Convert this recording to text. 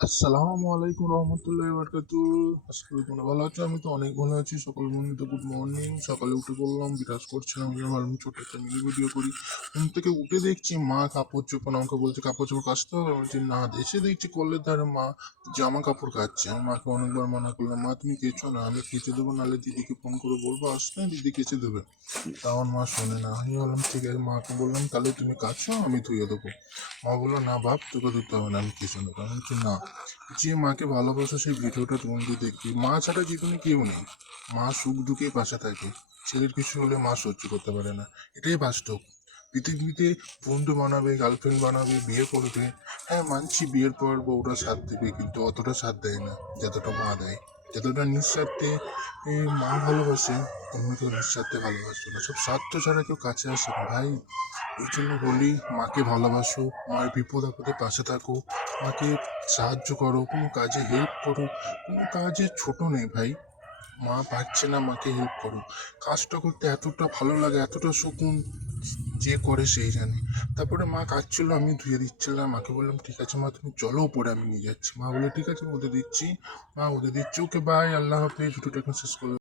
আসসালামু আলাইকুম রহমতুল্লাহি বারাকাতুহু। আশা করি তোমরা ভালো আছো। আমি তো অনেক ভালো আছি। সকল বন্ধুদের গুড মর্নিং। সকালে উঠে বললাম বিরাজ করছিলাম, যে ভাবলাম ছোট একটা মিনি ভিডিও করি। ঘুম থেকে উঠে দেখছি মা কাপড় চোপড়, আমাকে বলছে কাপড় চোপড় কাচতে হবে। আমি বলছি না। এসে দেখছি কলের ধারে মা জামা কাপড় কাচ্ছে। আমি মাকে অনেকবার মানা করলাম, মা তুমি কেচো না, আমি কেচে দেবো, নাহলে দিদিকে ফোন করে বলবো আসতে, দিদি কেচে দেবে। তখন মা শোনে না। আমি বললাম ঠিক আছে, মাকে বললাম তাহলে তুমি কাছো, আমি ধুয়ে দেবো। মা বললো না বাপ, তোকে দিতে হবে না, আমি কিছু নেবো। আমি বলছি না। যে মাকে ভালোবাসো সেই ভিডিওটা তুমি দেখবি। মা ছাড়া জীবনে কেউ নেই। মা সুখ দুঃখে পাশে থাকে। ছেলের কিছু হলে মা সহ্য করতে পারে না। এটাই বাস্তব। পৃথিবীতে বন্ধু বানাবে, গার্লফ্রেন্ড বানাবে, বিয়ে করবে। হ্যাঁ মানছি, বিয়ের পর বউটা সাথ দেবে, কিন্তু অতটা সাথ দেয় না যতটা মা দেয়। যতটা নিঃস্বার্থে মা ভালোবাসে, অন্য কেউ নিঃস্বার্থে ভালোবাসে না। সব স্বার্থ ছাড়া কেউ কাছে আসে না ভাই। এই জন্য বলি, মাকে ভালোবাসো, মার বিপদ আপদে পাশে থাকো, মাকে সাহায্য করো, কোনো কাজে হেল্প করো। কোনো কাজে ছোট নেই ভাই। মা পারছে না, মাকে হেল্প করো। কাজটা করতে এতটা ভালো লাগে, এতটা সুকুন, যে করে সেই জানে। তারপরে মা কাঁদছিল, আমি ধুয়ে দিচ্ছিলাম। মাকে বললাম ঠিক আছে মা, তুমি চলো উপরে, আমি নিয়ে যাচ্ছি। মা বলে ঠিক আছে, ওদের দিচ্ছি। মা ওদের দিচ্ছি, ওকে বাই, আল্লাহ হাফেজ, ভিডিওটা এখন শেষ করলাম।